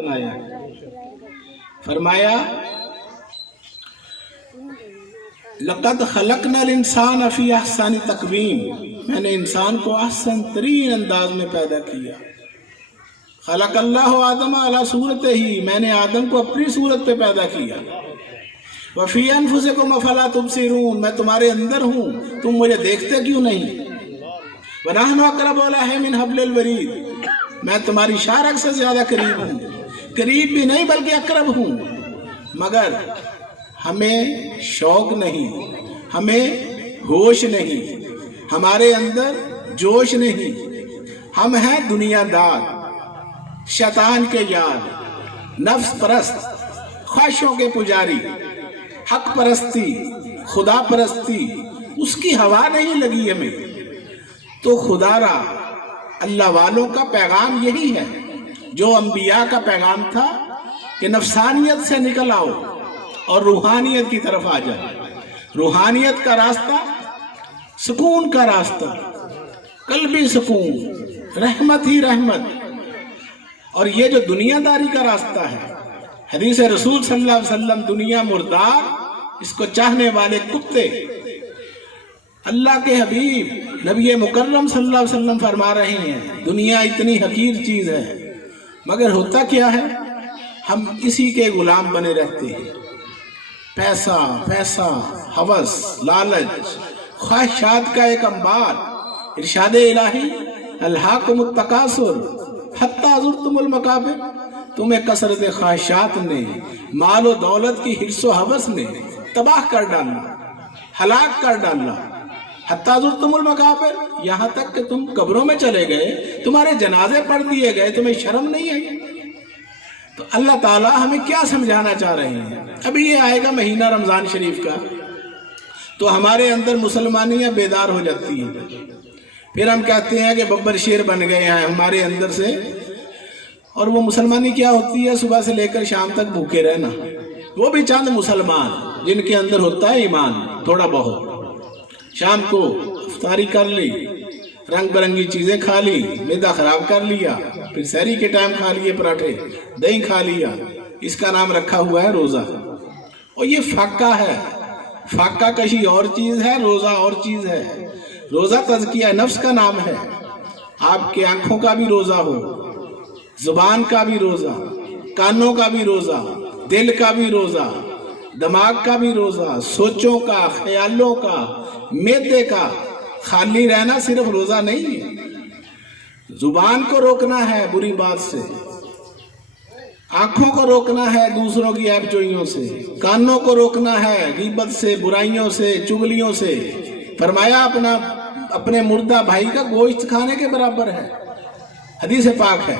بنایا. فرمایا لقد خلقنا الانسان فی احسن تقویم، میں نے انسان کو احسن ترین انداز میں پیدا کیا. خلق اللہ آدم علی صورت ہی، میں نے آدم کو اپنی صورت پہ پیدا کیا. وفی انفسکم افلا تبصرون، میں تمہارے اندر ہوں، تم مجھے دیکھتے کیوں نہیں. ونحن اقرب الیہ من حبل الورید، میں تمہاری شارک سے زیادہ قریب ہوں، قریب بھی نہیں بلکہ اقرب ہوں. مگر ہمیں شوق نہیں، ہمیں ہوش نہیں، ہمارے اندر جوش نہیں. ہم ہیں دنیا دار، شیطان کے یار، نفس پرست، خواہشوں کے پجاری. حق پرستی، خدا پرستی، اس کی ہوا نہیں لگی ہمیں. تو خدا را اللہ والوں کا پیغام یہی ہے جو انبیاء کا پیغام تھا کہ نفسانیت سے نکل آؤ اور روحانیت کی طرف آ جاؤ. روحانیت کا راستہ سکون کا راستہ، قلبی سکون، رحمت ہی رحمت. اور یہ جو دنیا داری کا راستہ ہے، حدیث رسول صلی اللہ علیہ وسلم، دنیا مردار، اس کو چاہنے والے کتے. اللہ کے حبیب نبی مکرم صلی اللہ علیہ وسلم فرما رہے ہیں دنیا اتنی حقیر چیز ہے، مگر ہوتا کیا ہے، ہم اسی کے غلام بنے رہتے ہیں. پیسہ پیسہ، ہوس، لالچ، خواہشات کا ایک انبار. ارشاد الہی الہاکم التکاثر حتی زرتم المقابر، تمہیں کثرت خواہشات نے، مال و دولت کی حرص و ہوس نے تباہ کر ڈالا، ہلاک کر ڈالا. حتی زرتم المقابر، یہاں تک کہ تم قبروں میں چلے گئے، تمہارے جنازے پڑھ دیے گئے، تمہیں شرم نہیں آئی. تو اللہ تعالیٰ ہمیں کیا سمجھانا چاہ رہے ہیں؟ ابھی یہ آئے گا مہینہ رمضان شریف کا، تو ہمارے اندر مسلمانیاں بیدار ہو جاتی ہیں. پھر ہم کہتے ہیں کہ ببر شیر بن گئے ہیں ہمارے اندر سے. اور وہ مسلمانی کیا ہوتی ہے؟ صبح سے لے کر شام تک بھوکے رہنا. وہ بھی چند مسلمان جن کے اندر ہوتا ہے ایمان تھوڑا بہت. شام کو افطاری کر لی، رنگ برنگی چیزیں کھا لی، معدہ خراب کر لیا، پھر سحری کے ٹائم کھا لیے پراٹھے، دہی کھا لیا. اس کا نام رکھا ہوا ہے روزہ. اور یہ فاقہ ہے. فاقہ کشی اور چیز ہے، روزہ اور چیز ہے. روزہ تزکیہ نفس کا نام ہے. آپ کے آنکھوں کا بھی روزہ ہو، زبان کا بھی روزہ، کانوں کا بھی روزہ، دل کا بھی روزہ، دماغ کا بھی روزہ، سوچوں کا، خیالوں کا، معدے کا. خالی رہنا صرف روزہ نہیں ہے. زبان کو روکنا ہے بری بات سے، آنکھوں کو روکنا ہے دوسروں کی عیب جوئیوں سے، کانوں کو روکنا ہے غیبت سے، برائیوں سے، چغلیوں سے. فرمایا اپنے مردہ بھائی کا گوشت کھانے کے برابر ہے. حدیث پاک ہے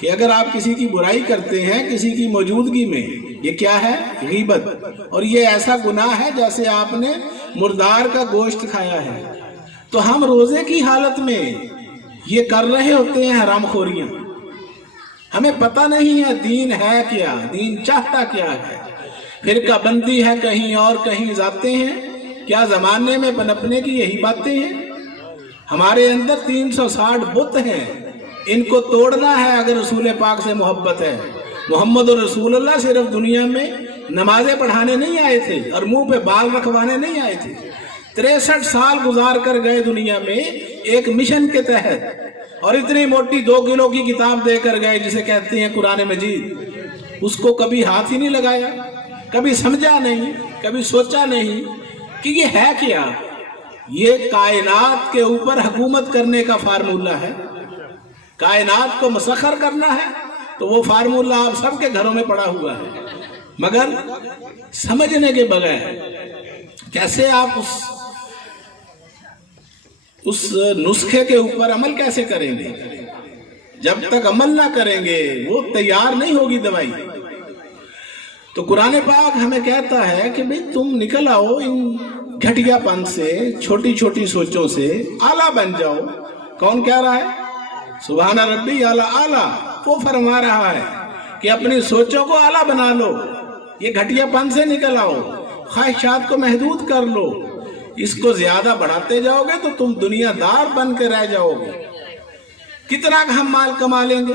کہ اگر آپ کسی کی برائی کرتے ہیں کسی کی موجودگی میں، یہ کیا ہے؟ غیبت. اور یہ ایسا گناہ ہے جیسے آپ نے مردار کا گوشت کھایا ہے. تو ہم روزے کی حالت میں یہ کر رہے ہوتے ہیں حرام خوریاں. ہمیں پتہ نہیں ہے دین ہے کیا، دین چاہتا کیا ہے. فرقہ بندی ہے کہیں اور کہیں ذاتیں ہیں. کیا زمانے میں پنپنے کی یہی باتیں ہیں؟ ہمارے اندر 360 بت ہیں، ان کو توڑنا ہے اگر رسول پاک سے محبت ہے. محمد رسول اللہ صرف دنیا میں نمازیں پڑھانے نہیں آئے تھے اور منہ پہ بال رکھوانے نہیں آئے تھے. 63 سال گزار کر گئے دنیا میں ایک مشن کے تحت، اور اتنی موٹی 2 کلو کی کتاب دے کر گئے جسے کہتے ہیں قرآن مجید. اس کو کبھی ہاتھ ہی نہیں لگایا، کبھی سمجھا نہیں، کبھی سوچا نہیں کہ یہ ہے کیا. یہ کائنات کے اوپر حکومت کرنے کا فارمولہ ہے. کائنات کو مسخر کرنا ہے تو وہ فارمولہ آپ سب کے گھروں میں پڑا ہوا ہے، مگر سمجھنے کے بغیر کیسے آپ اس نسخے کے اوپر عمل کیسے کریں گے؟ جب تک عمل نہ کریں گے وہ تیار نہیں ہوگی دوائی. تو قرآن پاک ہمیں کہتا ہے کہ بھئی تم نکل آؤ ان گھٹیا پن سے، چھوٹی چھوٹی سوچوں سے، اعلیٰ بن جاؤ. کون کہہ رہا ہے؟ سبحان ربی اعلیٰ. اعلیٰ وہ فرما رہا ہے کہ اپنی سوچوں کو اعلیٰ بنا لو، یہ گھٹیا پن سے نکل آؤ، خواہشات کو محدود کر لو. اس کو زیادہ بڑھاتے جاؤ گے تو تم دنیا دار بن کے رہ جاؤ گے. کتنا ہم مال کما لیں گے،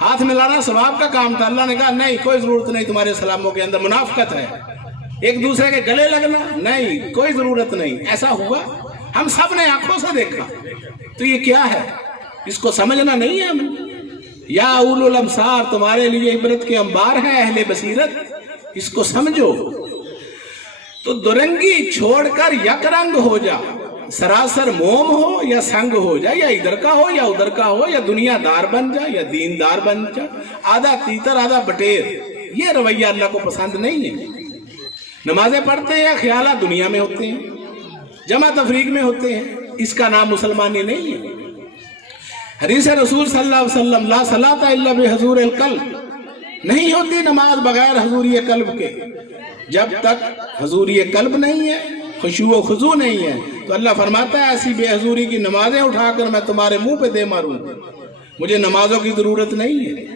ہاتھ ملانا ثواب کا کام تھا، اللہ نے کہا نہیں کوئی ضرورت نہیں، تمہارے سلاموں کے اندر منافقت ہے، ایک دوسرے کے گلے لگنا نہیں، کوئی ضرورت نہیں۔ ایسا ہوا، ہم سب نے آنکھوں سے دیکھا، تو یہ کیا ہے؟ اس کو سمجھنا نہیں ہے ہمیں۔ یا اولو الابصار، تمہارے لیے عبرت کے انبار ہیں اہل بصیرت، اس کو سمجھو۔ تو درنگی چھوڑ کر یک رنگ ہو جا، سراسر موم ہو یا سنگ ہو جا، یا ادھر کا ہو یا ادھر کا ہو، یا دنیا دار بن جا یا دین دار بن جا، آدھا تیتر آدھا بٹیر، یہ رویہ اللہ کو پسند نہیں ہے۔ نمازیں پڑھتے ہیں، خیالات دنیا میں ہوتے ہیں، جمع تفریق میں ہوتے ہیں، اس کا نام مسلمانی نہیں ہے۔ حدیث رسول صلی اللہ علیہ وسلم لا صلاۃ الا بحضور القلب، نہیں ہوتی نماز بغیر حضوری قلب کے۔ جب تک حضوری قلب نہیں ہے، خشوع و خضوع نہیں ہے، تو اللہ فرماتا ہے ایسی بے حضوری کی نمازیں اٹھا کر میں تمہارے منہ پہ دے ماروں، مجھے نمازوں کی ضرورت نہیں ہے۔